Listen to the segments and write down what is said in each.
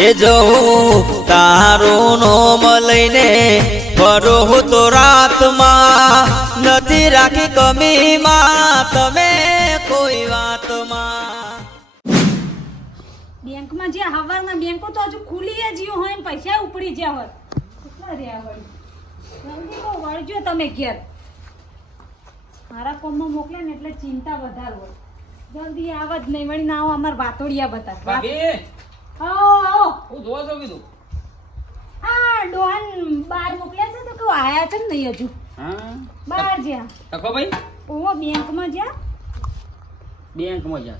એ જવું તારું નોમ લઈને ફરો તો રાતમાં નથી રાખી કમીમાં તમે કોઈ વાતમાં. બેંકમાં જે હવારના બેંકો તો હજુ ખુલી જીઓ હોય ને પૈસા ઉપડી જ્યા હોત કેટલા રહ્યા વળી જલ્દી તો વળજો તમે ઘેર મારા કોમમાં મોકલે ને એટલે ચિંતા વધારે હોય જલ્દી આવ જ નહીં વળી ના આવો અમાર વાતોડિયા બતા ભાભી આવો હું જોવા જો કીધું આ ડોન બાર મોકલ્યા છે તો કે આયા છે ને નહીં હજુ હા બાર જ્યાં તકો ભાઈ ઓહો બેંકમાં જ્યાં બેંકમાં જા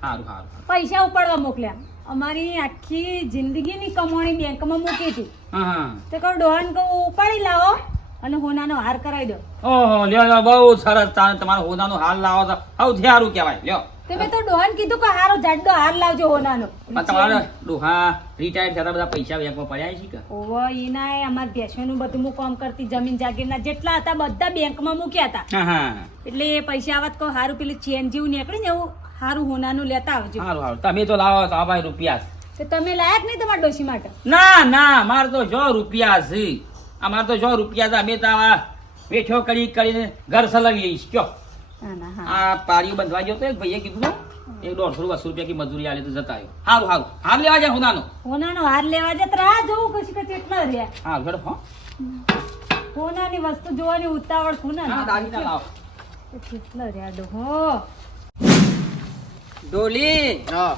સારું સારું પૈસા ઉપાડવા મોકલ્યા અમારી આખી જિંદગીની કમાણી બેંકમાં મૂકી હતી હા હા તો કહું ડોહન કહું ઉપાડી લાવો અને હોનાનો હાર કરાવી દો ઓહો લ્યો લ્યો બહુ સરસ તમારો હોદાનો હાલ લાવો તો સૌથી સારું કહેવાય લ્યો તે મેં તો ડોહન કીધું કે હારો જાડો હાર લાવજો હોનાનો પણ તમારે ડોહા રિટાયર થતા બધા પૈસા બેંકમાં પડ્યા છે કે ઓવો ઈના અમાર ભેંસોનું બધું હું કામ કરતી જમીન જાગીરના જેટલા હતા બધા બેંકમાં મૂક્યા હતા હા હા એટલે એ પૈસા આવત કહું હારું પેલું ચેન જેવું નીકળી ને એવું હારું હોનાનું લેતા આવજો સારું સારું તમે તો લાવો તો ભાઈ રૂપિયા તો તમે લાયક નહીં તમારા ડોશી માટે ના ના મારે તો જો રૂપિયા છે અમારે તો જો રૂપિયા છે અમે તો આવા વેઠો કરીને ઘર સલાવીએ કયો ના ના હા આ પારીઓ બંધવા ગયો તો એક ભાઈએ કીધું એક 150 રૂપિયા કી મજૂરી આલે તો જતા આવ્યો સારું સારું હાર લેવા જાય હોનાનો હાર લેવા જત રાહ જોવું કશી કશી એટલા રહ્યા હા ઘર હો હોનાની વસ્તુ જોવાની ઉતાવળ ખૂના હા દાગીના લાવો કેટલા રહ્યા ડોહો ડોલી હા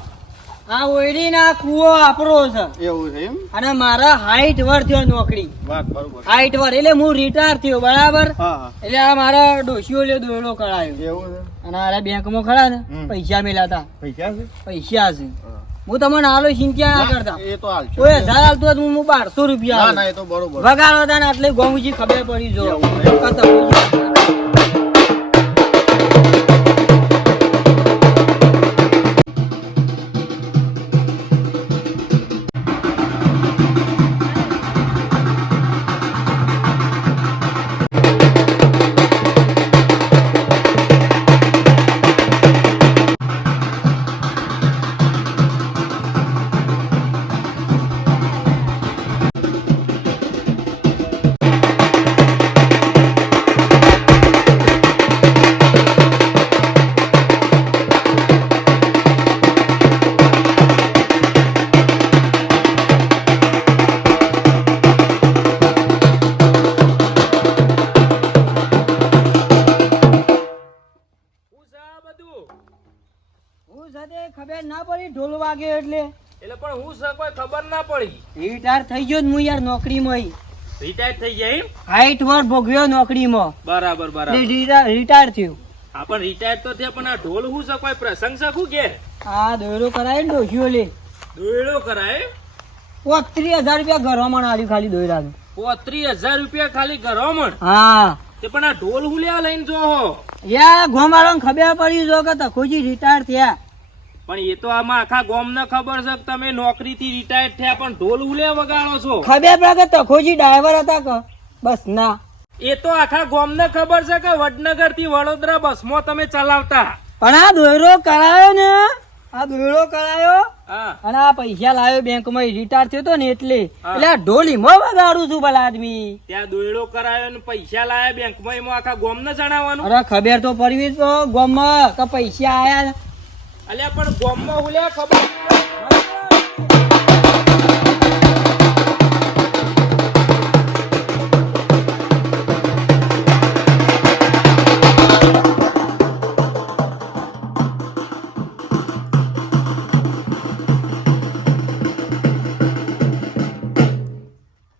આ ઓયડી ના કુવો આપરો છે એવું છે એમ અને મારા 60 વર્ષ થયો નોકરી વાત બરોબર 60 વર્ષ એટલે હું રિટાયર થયો બરાબર હા હા એટલે આ મારા ડોશીઓ લે દોયડો કરાયો એવું છે અને આ બેંક માં ખડા ને હમ. પૈસા મેલાતા પૈસા છે પૈસા છે હા. હું તમને હાલો ચિંતા ના કરતા એ તો હાલ છે. કોઈ 1000 હાલતો હોત હું 1200 રૂપિયા ના ના હાલું. એ તો બરોબર વગાડો હતા ને એટલે ગોમુજી ખબર પડી જો એવું છે. હું સાથે ખબર ના પડી ઢોલ વાગ્યો એટલે એટલે પણ હું છે કોઈ ખબર ના પડી રિટાયર થઈ ગયો ને હું યાર નોકરીમાં રિટાયર થઈ જાય એમ 60 વર્ષ ભોગવ્યો નોકરીમાં બરાબર બરાબર રિટાયર થયું હા પણ રિટાયર તો થયા પણ આ ઢોલ હું છે કોઈ પ્રસંગ છે શું કે આ દોયડો કરાય ને ડોશીઓ લે દોયડો કરાય 35000 રૂપિયા ઘરમાં આલ્યું ખાલી દોયડાનું 35000 રૂપિયા ખાલી ઘરોમણ હા તે પણ આ ઢોલ હું લેવા લઈને જો હો યા ગોમાળાને ખબર પડી જો કે તખોજી રિટાયર થયા પણ એ તો આમાં આખા ગામ ને ખબર છે કે તમે નોકરી થી રિટાયર થયા પણ ઢોલ હું લેવા વગાડો છો ખબર પડે કે તખોજી ડ્રાઈવર હતા કે બસ ના એ તો આખા ગામ ને ખબર છે કે વડનગર થી વડોદરા બસમાં તમે ચલાવતા પણ આ દોયડો કરાયો ને આ દોયડો કરાયો હા અને આ પૈસા લાવ્યો બેંકમાં રિટાયર થયો તો ને એટલે આ ઢોલીમાં વગાડું છું ભલા આદમી ત્યાં દોયડો કરાયો ને પૈસા લાયા બેંક માં એમાં આખા ગામ ને જણાવવાનું અરે ખબર તો પડવી તો ગામમાં કે પૈસા આયા અલ્યા પણ ગામ માં હું લે ખબર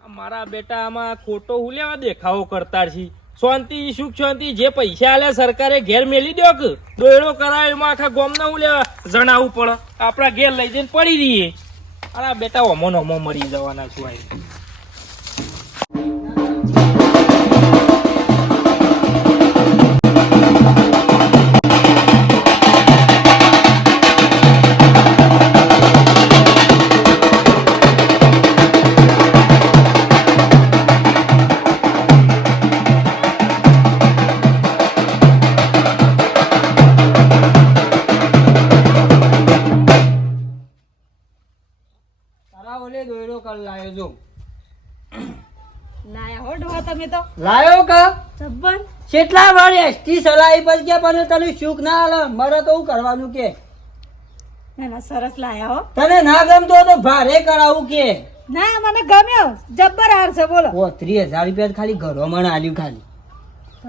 મારા બેટા આમાં ખોટો હું લેવા દેખાવો કરતા છી શાંતિ સુખ શાંતિ જે પૈસા આલે સરકારે ઘેર મેલી દો કે દોયડો કરાયો એમાં આખા ગામના હું લેવા જણાવવું પડે આપડા ઘેર લઈ જઈને પડી રહીએ અરે બેટા ઓમો નોમો મરી જવાના છું આ મારા ઓલે દોયડો કર લાયો જો લાયા હો ડોહા તમે તો લાયો કા જબ્બર. કેટલા વાર એસટી સલાઈ પર ગયા પણ તને સુખ ના આલે મારે તો હું કરવાનું કે ના ના સરસ લાયા હો. તને ના ગમતો તો ભારે કરાવું કે ના મને ગમ્યો જબ્બર હાર છે બોલો. 30,000 રૂપિયા ખાલી ઘરો મને આલ્યું ખાલી.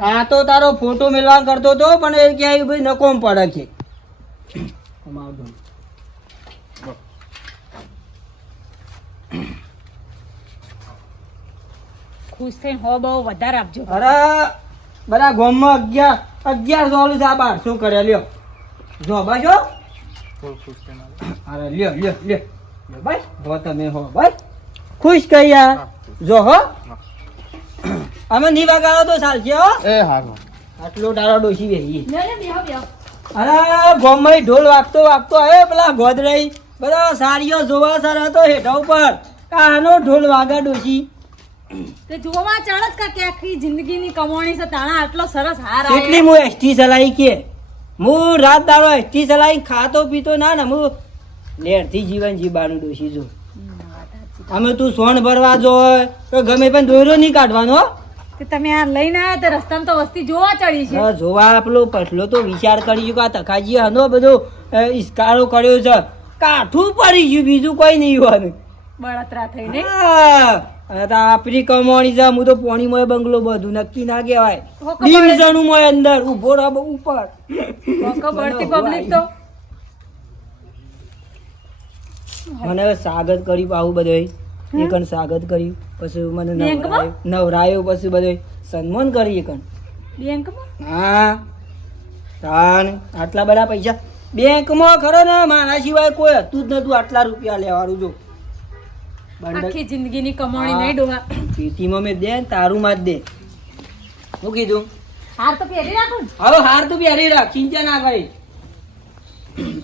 આ તો તારો ફોટો મેળવા કરતો તો પણ એ ક્યાંય ભાઈ નકોમ પડે છે. ખુશ થઈને હો બહુ વધારે આપજો. અરે બધા ગામમાં 1100 ઓલું છે, આ 1200 કર્યા લ્યો જો બાજો. અરે લ્યો લ્યો લ્યો ભાઈ જો તમે હો ભાઈ ખુશ કયા જો હો. અમે ની વગાડો તો ચાલશે હો. આટલો ડાળો ડોસી વેહી. લે લે બેહો બેહો. અરે ગામમાં ઢોલ વાગતો વાગતો આવ્યો પેલા ગોદરાઈ બધા સારીઓ જોવા સર હતો હેઠા ઉપર કાનો ઢોલ વાગા ડોસી. તે જોવા ચડત કે આખી જિંદગીની કમાણી છે તાણા આટલો સરસ હાર કેટલી હું એસટી ચલાવી કે હું રાત દાડો એસટી ચલાવી ખાતો પીતો ના ને હું લેરથી જીવન જીવવાનું ડોસી જો. અમે તું સોન ભરવા જો તો ગમે પણ દોયરો નહીં કાઢવાનો. કે તમે આ લઈને આયા તે રસ્તામાં તો વસ્તી જોવા ચડી છે. હા, જોવા આપલો પછલો તો વિચાર કરી કે આ તખાજી હનો બધો ઇસ્કારો કર્યો છે કાઠું પડી ગયું બીજું કોઈ નહીં હોવાનું. બળતરા થઈને હા, અને તો આપણી કમાણી છે હું તો પોણીમાં બંગલો બધું નક્કી ના કહેવાય. હોકો ડીમઝણું મોય અંદર ઉભો રહો ઉપર હોકો બળતી પબ્લિક તો મને સ્વાગત કર્યું પાહુ બધે એકન સ્વાગત કર્યું પછી મને બેંકમાં? નવરાયો પછી બધે સન્માન કરી એકન. બેંકમાં હા તાન આટલા બધા પૈસા બેંકમાં ખરો ને મારા સિવાય કોઈ હતું જ નતું આટલા રૂપિયા લેવાનું જો. આખી જિંદગીની કમાણી નહીં ડોહા. પેટીમાં મેં દે ને તારું માં જ દે. શું કીધું? હાર તો પહેરી રાખું ને. હવે હાર તો પહેરી રાખ ચિંતા ના કરી.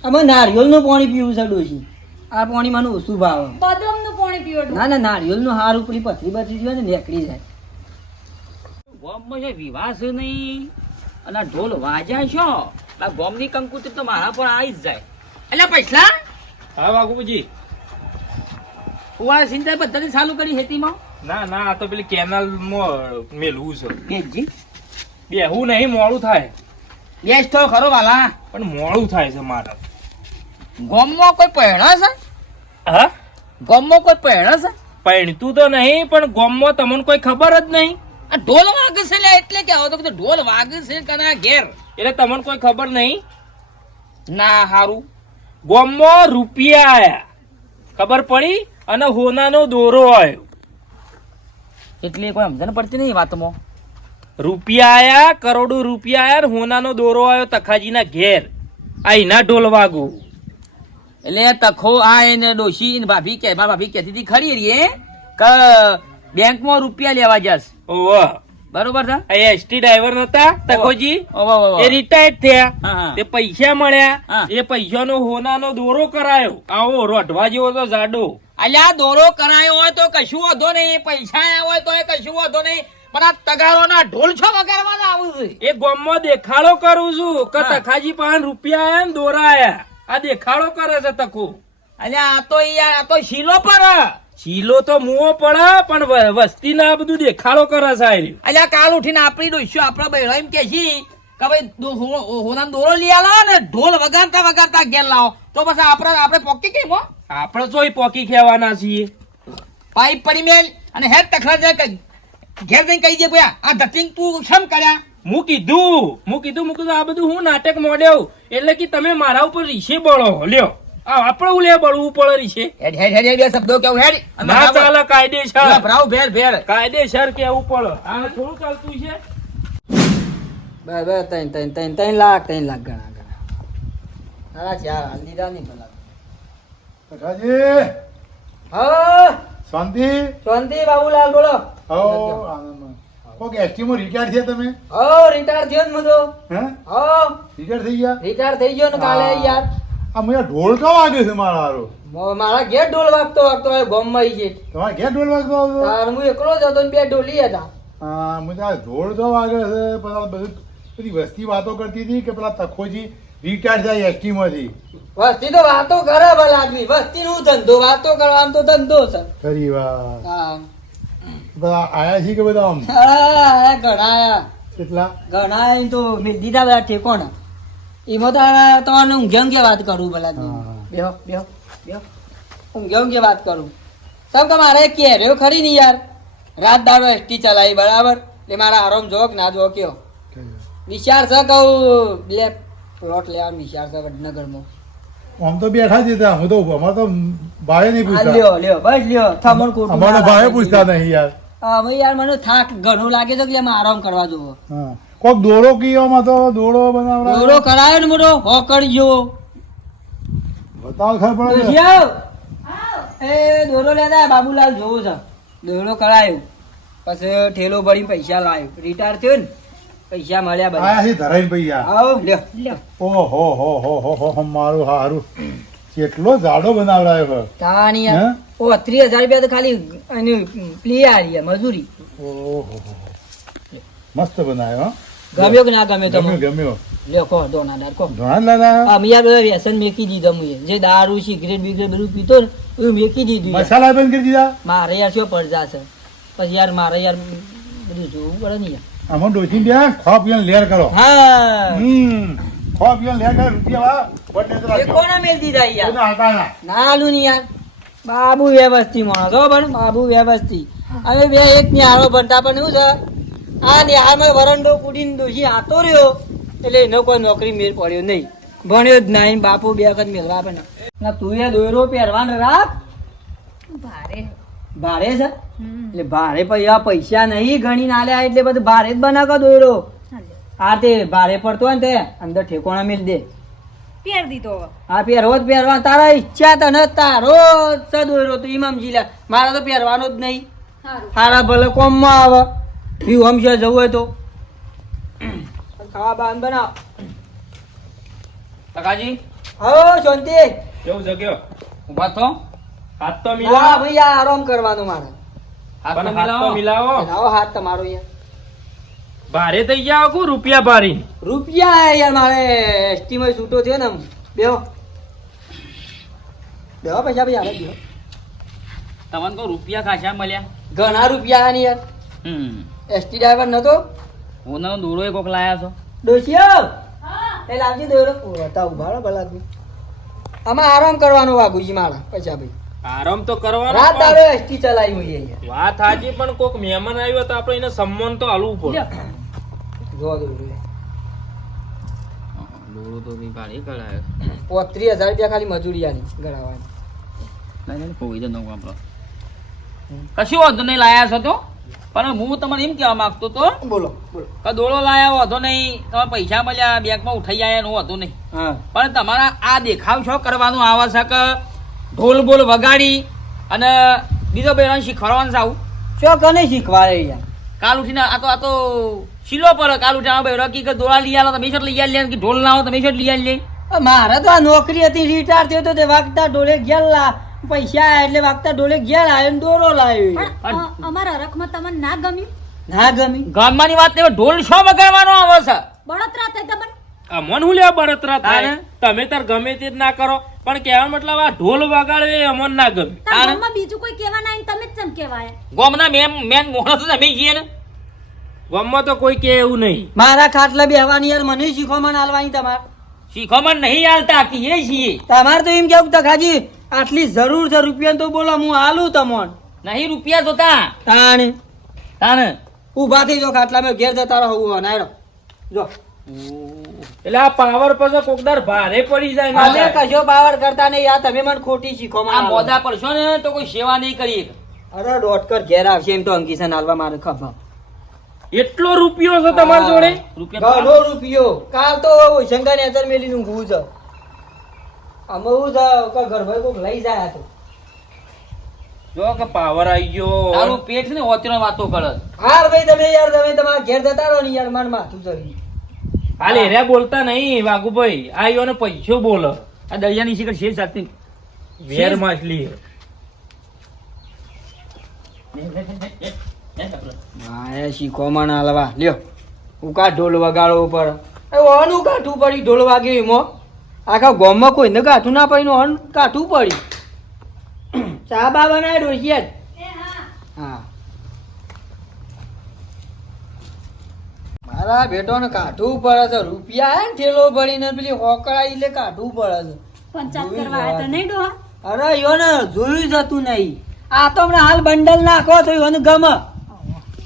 અમે નારિયેળનું પાણી પીવું છે ડોશી. આ પાણી મને ઓછું ભાવે. બદામનું પાણી પીવો ડોહા. ના ના નારિયેળનું હાર ઉપરી પથરી બથરી જોઈએ ને નીકળી જાય. ગોમમાં જે વિવાહ છે નહીં અને આ ઢોલ વાજ્યા છો આ ગોમની કંકુતરી તો મારા પર આવી જ જાય. એટલે પૈસા હા વાઘુજી. ફુવારા સિંચાઈ પદ્ધતિ ચાલુ કરી ખેતીમાં ના ના આ તો પેલી કેનાલ માં મેલવું છે. બેજી બેહું નહીં મોડું થાય બેસ તો ખરો વાલા. પણ મોડું થાય છે મારે. ગોમમાં કોઈ પહેણા છે? હા ગોમમાં કોઈ પહેણા છે? પૈણતું તો નહીં પણ ગામમાં તમને કોઈ ખબર જ નહીં. આ ઢોલ વાગે છે લે એટલે કે આવો તો કીધું ઢોલ વાગે છે કના ઘેર એટલે તમને કોઈ ખબર નહીં. ના હારું ગામમાં રૂપિયા આયા ખબર પડી અને હોનાનો દોરો આવ્યો. એટલે કોઈ સમજણ પડતી નહીં વાતમાં. રૂપિયા આયા કરોડો રૂપિયા આયા ને હોનાનો દોરો આવ્યો તખાજીના ઘેર. આ એના ઢોલ વાગુ. એટલે તખો આ એને ડોશી ને ભાભી કે મારા ભાભી કહેતી હતી ખરી રે કે બેંકમાં રૂપિયા લેવા જશ ઓવા બરોબર છે. આ એસટી ડ્રાઈવર નતા તખોજી ઓવા, ઓવા, ઓવા. એ રિટાયર્ડ થયા. હા, હા. તે પૈસા મળ્યા હા. એ પૈસાનો હોનાનો દોરો કરાયો. આવો રોઢવા જેવો તો જાડો. અલ્યા દોરો કરાયો હોય તો કશું વાંધો નહીં પૈસા આયા હોય તો કશું વાંધો નહીં પણ આ તગારોના ઢોલ છો વગાડવાના આવું છે. એ ગામમાં દેખાડો કરું છું કે હા. તખાજી પાસે રૂપિયા આયા ને દોરા આયા. આ દેખાડો કરે છે તખો. અલ્યા આ તો યાર આ તો શીલો પર શીલો તો મુઓ પડે પણ વસ્તી ના બધું દેખાડો કરે છે આ રહ્યું. અલ્યા કાલ ઉઠીને આપણી ડોસ્યો આપણા બહેરો એમ કે છે કે ભાઈ હોનાનો દોરો લઈ આલો ને ઢોલ વગાડતા વગાડતા ઘેર લાવો તો પછી આપણે પોકી કેમ હો આપણે તો પોકી ખેવાના છીએ. પાઇપ પડી મેલ અને હેડ તખલા જાય ઘેર જઈને કહી દે ભયા આ ધતિંગ તું શમ કર્યા. હું કીધું આ બધું હું નાટક મોડ્યો એટલે કે તમે મારા ઉપર રીશે બળો લ્યો. આપણે હું લે બળવું પડે રીશે. હેડ હેડ હેડ બે શબ્દો કેવું હેડ ના ચાલે કાયદેસર. ભરાવ ભેર ભેર કાયદેસર કેવું પડે. આ થોડું ચાલતું છે. બસ બસ 3 લાખ ગણા ચાર હાલ દીધા નહીં પેલા. પઠાજી હા શાંતિ શાંતિ બાબુલાલ બોલો. હો આનંદમાં કોક એસટીમાં રિટાયર થયા તમે રિટાયર થયો ને મુદો. હે રિટાયર થઈ ગયા રિટાયર થઈ ગયો ને કાલે યાર. આ મને ઢોલ કા વાગે છે મારા હારો મારા ઘેર ઢોલ વાગતો આવ્યો ગામમાં ઈ છે. તમારે ઘેર ઢોલ વાગતો આવતો તાર હું એકલો જ હતો ને બે ઢોલી હતા. હા મને આ ઢોલ તો વાગે છે પેલા બધી વસ્તી વાતો કરતી હતી કે પેલા તખોજી રિટાયર થાય એસટી માંથી વસ્તી તો વાતો કરે ભલા આદમી, વસ્તી નું ધંધો, વાતો કરવાનો તો ધંધો છે. ખરી વાત. હા બધા આયા છે કે બધા આમ હા, ઘણા આયા. કેટલા? ઘણા આયા તો મેં દીધા બધા ઠેકોણા. એમાં તો હવે તમારે ઊંઘે વાત કરું ભલા આદમી. હા. બેહો બેહો બેહો, ઊંઘે વાત કરું. સબ કે મારે કેર્યો ખરી નહીં યાર, રાત દાડો એસટી ચલાવી બરાબર, એટલે મારા આરામ જો કે ના જો કયો વિચાર છે કહું બ્લેક પ્લોટ લેવાનો વિચાર છે વડનગરમાં. આમ તો બેઠા જ હતા, હું તો અમારે તો ભાઈ નહીં આ પૂછતા, લ્યો લ્યો બસ લ્યો, થમણ ખોટું અમારે ના તો ભાઈ રાખો. પૂછતા નહીં યાર. હવે યાર મને થાક ઘણો લાગે છે કે એમાં આરામ કરવા જોવો. હા, કોક દોરો કીઓમાં તો દોરો બનાવડા દોરો કરાયો ને મોટો હોકડજો. બતાવ ખબર પડે ને. દોશિયાઓ, એ દોરો લેતા બાબુલાલ જોવો છે. દોરો કરાયો પછી ઠેલો ભરીને પૈસા લાવ્યો, રિટાયર થયો ને પૈસા મળ્યા બધા. આયા છે ધરાઈને ભાઈ યાર. આવો લ્યો. લ્યો ઓહો હો મારું હારું કેટલો જાડો બનાવડાયો છે. તાણી હે? યાર ઓ 30,000 રૂપિયા તો ખાલી એની પ્લી આરી યાર, મજૂરી. ઓહો મસ્ત બનાવ્યો હો. ગમ્યો કે ના ગમ્યો ગમ્યો તમે? ગમ્યો. લ્યો કહો દોનાદાર કહો. ધોણા જ લાવ્યા? અમે યાર બધા વ્યસન મેકી દીધું મુએ. જે દારૂ સિગરેટ બિગરેટ બધું પીતો ને એવું મેકી દીધું યાર. મસાલા બંધ કરી દીધા. મારે યાર શું પડદા છે, પછી યાર મારે યાર બધું જોવું પડે ને યાર. આમાં ડોસી બે ખો પીને લેર કરો. હા ખો પીને લેર કરો રૂપિયા વાળા વડને તો એ રાખજો. કોના મેલ દીધા યાર? કોના હતા ના. ના આલું નહીં યાર, બાબુ વ્યવસ્થિત માણસ હો પણ બાબુ વ્યવસ્થિત. અમે બે એક નિહાળો ભણતા પણ શું છે, આ નિહાળમાં વરંડો કુડીને દોશી આતો રહ્યો એટલે એનો કોઈ નોકરી મેળ પડ્યો નહીં, ભણ્યો જ નહીં. બાપુ બે વખત મેળવા પણ ના, તું એ દોયરો પહેરવાનો રાખ. ભારે ભારે છે હમ એટલે ભારે પૈસા નહીં ગણી ના લ્યા એટલે બધું ભારે જ બનાવો દોયરો. હાલે. આ તે ભારે પડતો હોય ને તે અંદર ઠેકોણા મેલ દે. પહેર દીધો હવે. આ પહેરવો જ પહેરવા, તારા ઈચ્છા તને તારો જ છે દોયરો, તો ઈમામ જીલા મારા તો પહેરવાનો જ નહીં. સારું હારા ભલે કોમમાં આવે પીવું હમશે જવું હોય તો ખાવા બાન બનાવ. કાકાજી હો શાંતિ. કેવું જગ્યો ઉભા તો હાથ તો હા મિલાવો ભાઈ આ આરામ કરવાનો મારે. હાથ પણ તો હાથ તો મિલાવો. મિલાવો લાવો હાથ તમારો યાર. ભારે થઈ ગયા કુ રૂપિયા ભારી રૂપિયા યાર મારે એસટી માં છૂટો થયો ને આમ. બેહો બેહો પૈસા ભાઈ હાલે બેહો. તમને તો રૂપિયા ખાસા મળ્યા. ઘણા રૂપિયા આયા ને યાર. એસટી ડ્રાઈવર નતો હું દોડો કોક લાયા છો. ડોશિયો એ લાવજી દોરો. હતા ઉભા રહો ભલા આદમી. આમાં આરામ કરવાનો વાઘુજી મારા પૈસા ભાઈ. આરામ તો કરવાનો રાત પણ દાડો એસટી ચલાવી હોય અહીંયા. વાત સાચી, પણ કોક મહેમાન આવ્યો તો આપણે એને સન્માન તો હાલવું પડે. લ્યો. જો દોરો દોડો તો બી ભારી કરાયો. 35,000 રૂપિયા ખાલી મજૂરી આની ગણાવવાની. નહીં કોઈ તો ન વાપરો. કશું વાંધો નહીં લાયા છો તો, પણ હું તમને એમ કહેવા માંગતો તો બોલો બોલો. કે દોડો લાયા વાંધો નહીં, તમારે પૈસા મળ્યા બેંકમાં ઉઠાઈ આવ્યા એનો વાંધો નહીં, હા પણ તમારા આ દેખાવ છો કરવાનું આવે છે કે ઢોલ બોલ વગાડી અને બીજો બેરાને શીખવાડવાનું છે આવું. શું કને શીખવાડે યાર? કાલ ઉઠીને આ તો શીલો પર કાલ ઉઠીને બેરો કે દોડા લઈ આલો તમે શેટ લઈ આલી કે ઢોલ લાવો તમે શેટ લઈ આલી. મારે તો આ નોકરી હતી, રિટાયર થયો તો તે વાગતા ઢોલે ઘેર પૈસા આયા એટલે વાગતા ઢોલે ઘેર આવ્યો ને દોરો લાવ્યો. પણ અમારા હરખમાં તમને ના ગમ્યું? ના ગમી. ગામમાંની વાત નહીં, ઢોલ શો વગાડવાનો આવે છે. બળતરા થઈ તમને? અમન હું લેવા બળતરા થાય તારે? તમે તાર ગમે તે જ ના કરો, પણ કહેવાનો મતલબ આ ઢોલ વગાડવે એ અમન ના ગમે. તાર તારે? ગામમાં બીજું કોઈ કહેવા ના આવીને તમે જ ચમ કહેવાય? ગામના મેન મોણસ તમે છીએ ને. ગામમાં તો કોઈ કે એવું નહીં. મારા ખાટલા બેહવાની યાર મને શીખવામાં આલવાની તમારે. શીખવામાં નહીં હાલતા કીએ છીએ. તમારે તો એમ કેવું તકાજી આટલી જરૂર છે રૂપિયા તો બોલો હું આલું તમોન. નહીં રૂપિયા જોતા તાણે તાને ઊભા થઈ જો ખાટલામાં ઘેર જતા રહો નાયરો જો. એટલે આ પાવર પછી કોકદાર ભારે પડી જાય ના અમે જાય. કશો પાવર કરતા નહીં યાર, તમે મને ખોટી આ શીખવામાં આલો. મોદા પડશો ને તો કોઈ સેવા નહીં કરી. અરે ડોટકર ઘેર આવશે એમ તો અંકિશન હાલવા મારે ખબર. એટલો રૂપિયો છે તમારી જોડે? રૂપિયા ઘણો રૂપિયો. કાલ તો શંકર ને અતર મેલી નું ઘૂ છે. અમે હું છે કે ઘર ભાઈ કોક લઈ જાય આ તો. જો કે પાવર આવી ગયો. તારું પેટ છે ને ઓતરો વાતો કરે. હાર ભાઈ તમે યાર તમે તમારા ઘેર જતા રહો ને યાર મન માથું ચડી. હાલ એર્યા બોલતા નહીં વાઘુભાઈ, આ ઈયોને પૈસો બોલો. આ દરિયાની શિખર શેર સાથે વેર માછલી. મારે શીખવામાં ના હાલવા લ્યો. ઉકા ઢોલ વગાડો ઉપર ઓનું કાઠું પડી ઢોલ વાગ્યો એમાં આખા ગામમાં કોઈને કાઠું ના પડી ઓન કાઠું પડી ચા બા બનાવે ડોશિયા હા મારા બેટોને કાઠું પડે છે રૂપિયા હે ને ઠેલો ભરીને પેલી હોકળા એટલે કાઠું પડે છે પંચાયત કરવા આવ્યા તો નહીં ડોહા? અરે યોને જોયું જતું નહીં આ તો હમણાં હાલ બંડલ નાખો તો યોને ગમે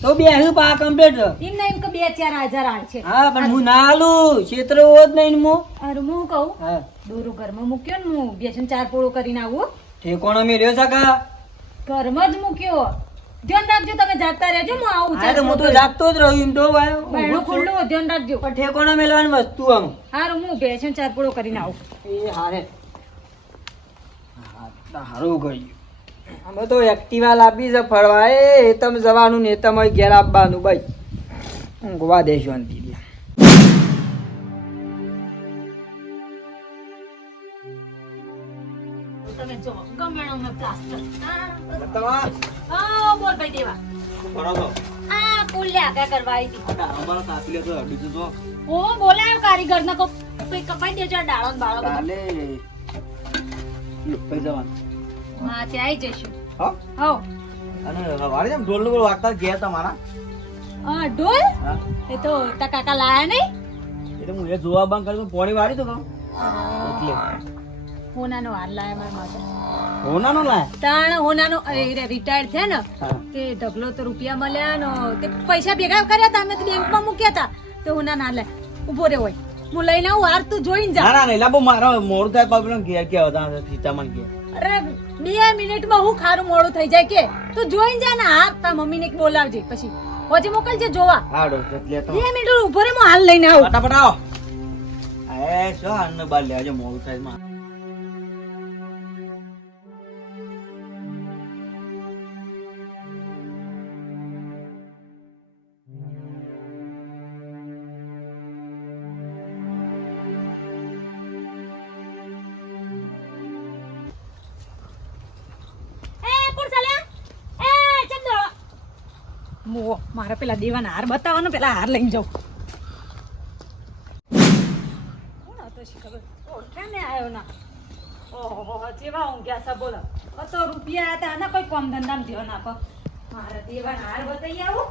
તો બેહું પા કમ્પ્લીટ એમ ના એમ કે 2-4 હજાર આલ છે. હા પણ હું ના હાલું ક્ષેત્ર હોત નહીં ને હું અરે હું કહું હા દોરું ઘરમાં મૂક્યો ને હું 2-4 પોળો કરીને આવું. ઠેકોણો મેલ્યો છે કા ઘરમાં જ મૂક્યો. ધ્યાન રાખજો તમે જાગતા રહેજો હું આવું હા તો હું તો જાગતો જ રહ્યો એમ તો બહેણું ખુલ્લું હોય, ધ્યાન રાખજો. પણ ઠેકોણો મેલવાની વસ્તુ આમ હારું હું 2-4 પોળો કરીને આવું. એ હારે સારું ગયું અમે તો એક્ટિવા લાવી છે ફરવા એ તમે જવાનું ને તમે ઘેર આપવાનું ભાઈ ઊંઘવા દે શાંતિ તમે જો ગમે એનો મેં પ્લાસ્ટર. હા બોલ ભાઈ દેવા. આ પુલ લે આગા કરવા આવી હતી. ઓ બોલાયો કારીગર ને કો કપાઈ દેજો આ ડાળો ને બાળો બધો. હા તે આવી જઈશું. હો ઢોલ એ તો તા કાકા લાયા નહીં. હોનાનો હાર લાયા મારા માટે. તાણ હોનાનો રિટાયર્ડ છે ને તે ઢગલો તો રૂપિયા મળ્યા નો તે પૈસા ભેગા કર્યા હતા અમે તો બેંકમાં મૂક્યા હતા તે હોના ના લે ઉભો રે હોય હું લઈને આવું હાર તું જોઈને જા. અરે 2 મિનિટમાં હું ખારું મોડું થઈ જાય કે તું જોઈને જા ને હાર તા મમ્મીને બોલાવજે પછી પછી મોકલજે જોવા. 2 મિનિટ ઉભો રે હું હાલ લઈને આવું. મારે પેલા દેવાના હાર બતાવવાનો પેલા હાર લઈને જાઉં. કોણ હતો શી ખબર ઓળખ્યા ને આવ્યો ના. ઓહો જેવા ઊંઘ્યા છે બોલો. તો રૂપિયા હતા આના કોઈ કામ ધંધામાં ધ્યાન આપો. મારે દેવાના હાર બતાવી આવું.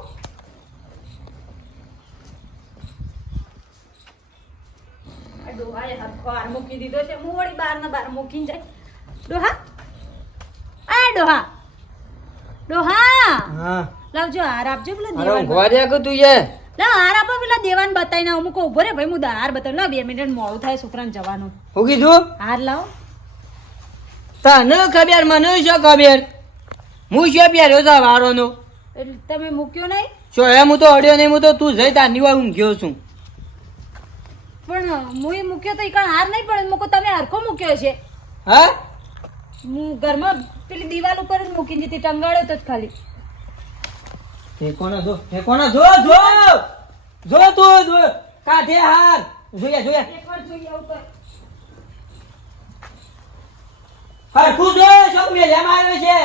આ ડોહાએ હરખો હાર મૂકી દીધો છે. હું વળી બહાર મૂકીને જાય. ડોહા આ ડોહા હા લાવજો હાર આપજો પેલા અરે દેવાન. ઊંઘવા દે કે તું યાર લા હાર આપો પેલા દેવાન બતાવીને આવું. મૂકો ઉભો રે ભાઈ હું હાર બતાવું. લા 2 મિનિટ મોડું થાય છોકરાને જવાનું. હું કીધું હાર લાવો. તને ખબર મને શું ખબર હું શું પહેર્યો છે વારોનો એટલે તમે મૂક્યો નહીં શું એમ હું તો અડ્યો નહીં હું તો તું જઈ તારની વાર ઊંઘ્યો છું પણ હું એ મૂક્યો તો એ કણ હાર નહીં પડે. મૂકો તમે હરખો મૂક્યો છે. હા હું ઘરમાં પેલી દિવાલ ઉપર જ મૂકીને જતી ટંગાળ્યો તો જ ખાલી. ઠેકોણા જો જો તું જો કાઢે હાર જોયા એકવાર જોઈએ આવું તો. હરખું જો શું મેલ્યામાં આવ્યો છે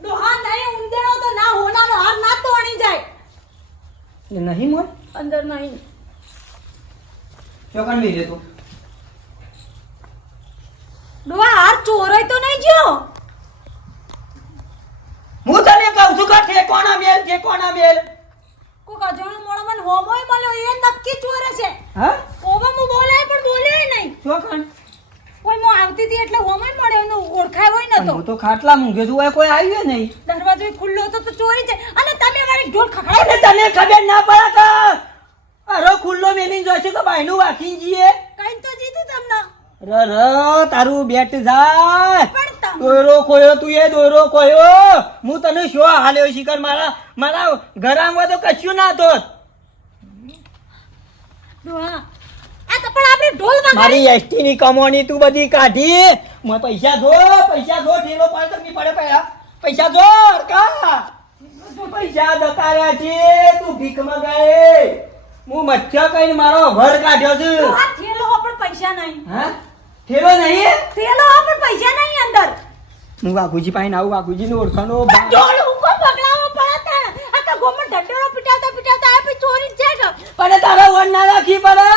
ડોહા નહીં ઊંધેડો તો ના હોનાનો હાર ના તોડી જાય. એ નહીં મોય અંદર નહીં. ચોકન મેલે તું ડોહા હાર ચોરાય તો નહીં જો. હું તને કહું છું કે ઠેકોણા મેલ કોક અજાણો મોણો મને હોમોય મળ્યો એ નક્કી ચોરે છે. હા ઓવા હું બોલાય પણ બોલ્યો નહીં. ચોકન કોઈ હું આવતી હતી એટલે હોમોય મળ્યો એનો ઓળખાય હોય નતો. હું તો ખાટલા મૂંઘે છું ઓય કોઈ આવ્યું નહીં દરવાજો ખુલ્લો હતો તો ચોરી છે. અને તમે મારી ઢોલ ખખડાવી અરે તને ખબર ના પડે કે અરે ખુલ્લો મેલીને જોઈશે તો બાયનું વાકીને જીએ કઈ તો જીતું તમને. તારું બેટ જાય પણ તમ દોયરો ખોયો તું એ દોયરો ખોયો હું તને શું હાલ્યો શિખર મારા ઘરમાં તો કશું ના થોત ડોહા આ તો પણ આપણે ઢોલ વગાડી. મારી એસટી ની કમોની તું બધી કાઢી મને પૈસા દો ઠેલો પાડ તો નહીં પડે પૈસા દો કા પૈસા જતા રહ્યા છે તું ભીખ મગાય હું મચ્છર કઈ મારો ઘર કાઢ્યો છું ડોહા થેલો હો પણ પૈસા નહીં. હા થેલો નહીં થેલો હો પણ પૈસા નહીં અંદર. હું વાઘુજી પાસે આવું વાઘુજી નું ઓળખાણો ઢોલ હુકો પકડાવો પડે. આખા ગોમમાં ઢંઢેરો પીટાવતા આ પછી ચોરી જ જાય. પણ તારા વન ના રાખી પડે.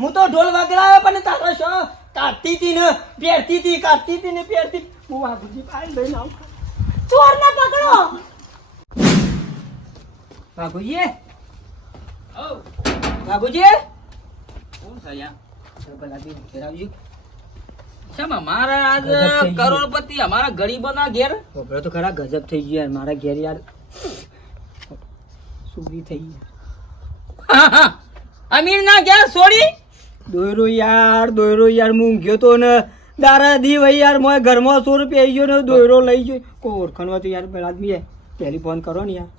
હું તો ઢોલ વગડાયો પણ તારા શો કાઢતી હતી ને પહેરતી હતી, કાઢતી હતી ને પહેરતી. હું વાઘુજી પાડી લઈને આવું. ચોરને પકડો. વાઘુજી, વાઘુજી, કોણ છે યાર? ભલા બી ઘેર આવજો. શેમ અમારા આજ ગજબ થઈ ગયું. કરોડપતિ અમારા ગરીબોના ઘેર ખબર તો ખરા, ગજબ થઈ ગયું યાર મારા ઘેર યાર. સુગરી થઈ ગઈ. અમીર ના ઘેર છોડી દોયરો યાર હું ઊંઘ્યો તો ને દારા દી ભાઈ યાર મોય ઘરમાં 100 રૂપિયા આવી ગયો ને દોયરો લઈ ગયો. કોઈ ઓળખાણ તો યાર પેલા આદમી ટેલિફોન કરો ને યાર.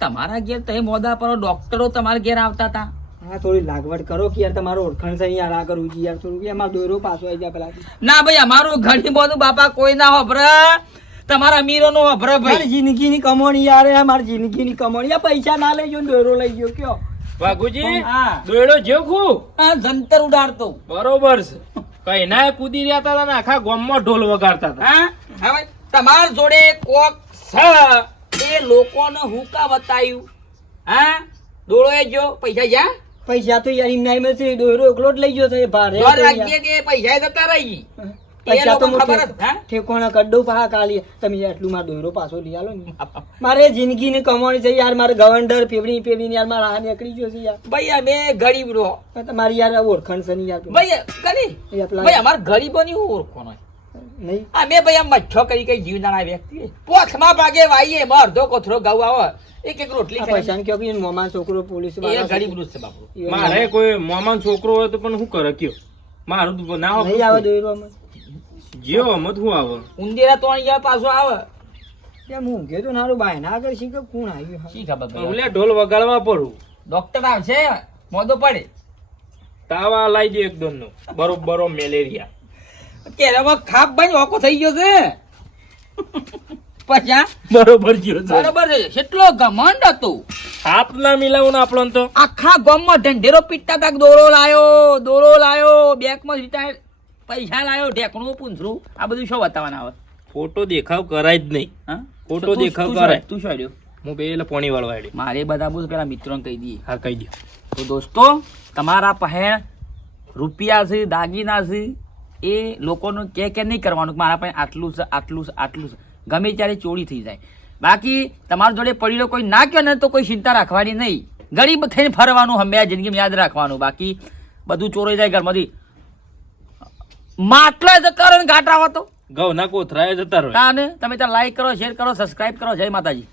તમારા ઘેર તો મોદા પર ડોક્ટરો તમારા ઘેર આવતા હતા. હા થોડી લાગવડ કરો કે યાર તમારો ઓળખાણ છે યાર આ કરું યાર થોડું એમાં દોયરો પાછો આવી જાય પેલા. ના ભાઈ અમારું ગરીબોનું બાપા કોઈ ના હોભરે, તમારા અમીરો નું હોભરે મારી ભાઈ. જિંદગીની કમાણી યાર, મારી જિંદગીની કમાણી યાર. પૈસા ના લઈ ગયો ને દોયરો લઈ ગયો કયો. વાઘુજી હા દોયડો જેવ ખુબ આ જંતર ઉડાડતો. બરોબર છે. કઈ ના કૂદી રહ્યા હતા ને આખા ગામમાં ઢોલ વગાડતા હતા. હા હવે તમાર જોડે કોક છે એ લોકોને હું કા બતાવ્યું? હા દોડો એ જો પૈસા જા પૈસા તો યાર એમના એમ છે, દોયરો એકલો જ લઈ ગયો છે ભારે જોર રાખજે કે પૈસા જતા રહી. પૈસા તો ખબર જ, હા? ઠેકોણા કડ્ડો પા કાલી તમે યાર એટલું મારો દોયરો પાછો લઈ આલો ને. મારે જિંદગીની કમાણી છે યાર, મારે ગવંડર ફેવડી યાર મારા હાથ નીકળી ગયો છે યાર. ભાઈ અમે ગરીબ રહો પણ તમારી યાર ઓળખાણ છે નહીં યાર. ભાઈ કરી એ આપલા ભાઈ અમારા ગરીબોની હું ઓળખો નહીં અમે ભાઈ આમ મચ્છો કરી કઈ જીવદાણા વ્યક્તિ પોખમાં ભાગે વાઈએ એમાં અડધો કોથરો ઘઉં આવે એક એક રોટલી આ ખાઈ. પૈસાને કહો કે મોમાં છોકરો પોલીસ એ વાળા છે. ગરીબ નું છે બાપુ. મારે કોઈ મોમાન છોકરો હોય તો પણ શું કરે કયો? મારું તો ના નહીં આવે દોયરો અમે. જેવો મત શું આવે? ઉંદેરા તો અહીંયા પાછો આવે ત્યાં હું ઊંઘ્યો તો નારું બાય ના આગળ શીખે કોણ આવ્યું હા. શી ખબર ભાઈ. ઓલે ઢોલ વગાડવા પડું. ડોક્ટર આવશે મોદો પડે તાવા લાઈ દે એકદમ નો બરોબર મેલેરિયા. કેરામાં ખાપ ભાઈ ઓકો થઈ ગયો છે પછી બરોબર ગયો છે. બરોબર છે. કેટલો ઘમંડ હતો. હાપ ના મિલાવું ને આપણને તો. આખા ગામમાં ઢંઢેરો પીટતા હતા કે દોરો લાયો બેંકમાં રિટાયર પૈસા લાયો ઢેકણું પૂંછરું આ બધું શું બતાવવાના આવે? ફોટો દેખાવ કરાય જ નહીં. હા? ખોટો તો તું- દેખાવ તું કરાય. શું આડ્યો? હું પેલા પોણી વાળવા આડ્યો. મારે બધા બધું પેલા મિત્રોને કહી દઈએ. હા કહી દો. તો દોસ્તો તમારા પહેણ રૂપિયા છે દાગીના છે એ લોકોનું કે નહીં કરવાનું કે મારા પાસે આટલું છે આટલું છે આટલું છે. ગમે ત્યારે ચોરી થઈ જાય. બાકી તમારા જોડે પડેલો કોઈ ના કહે ને તો કોઈ ચિંતા રાખવાની નહીં. ગરીબ થઈને ફરવાનું હંમેશા જિંદગીમાં યાદ રાખવાનું. બાકી બધું ચોરાઈ જાય ઘરમાંથી. માટલા જતા રહે ને ઘાટ આવો તો ઘઉં ના કોથરાએ જતા રહે. તાને તમે ત્યાં લાઈક કરો શેર કરો સબસ્ક્રાઇબ કરો. જય માતાજી.